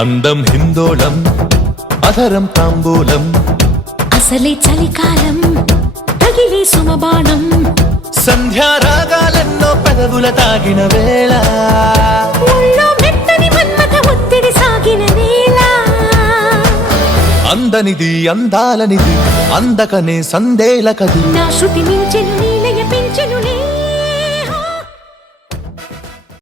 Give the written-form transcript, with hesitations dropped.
అందం హిందోళం అధరం తాంబూలం అసలే చలికాలం తగిలే సుమబాణం సంధ్యారాగాలెన్నో పెదవుల తాగిన వేళ ఒళ్ళో మెత్తని మన్మథ ఒత్తిడి సాగిన వేళ అందనిది అందాలనిది అందకనే సందేలకది నా శృతి మించెను నీ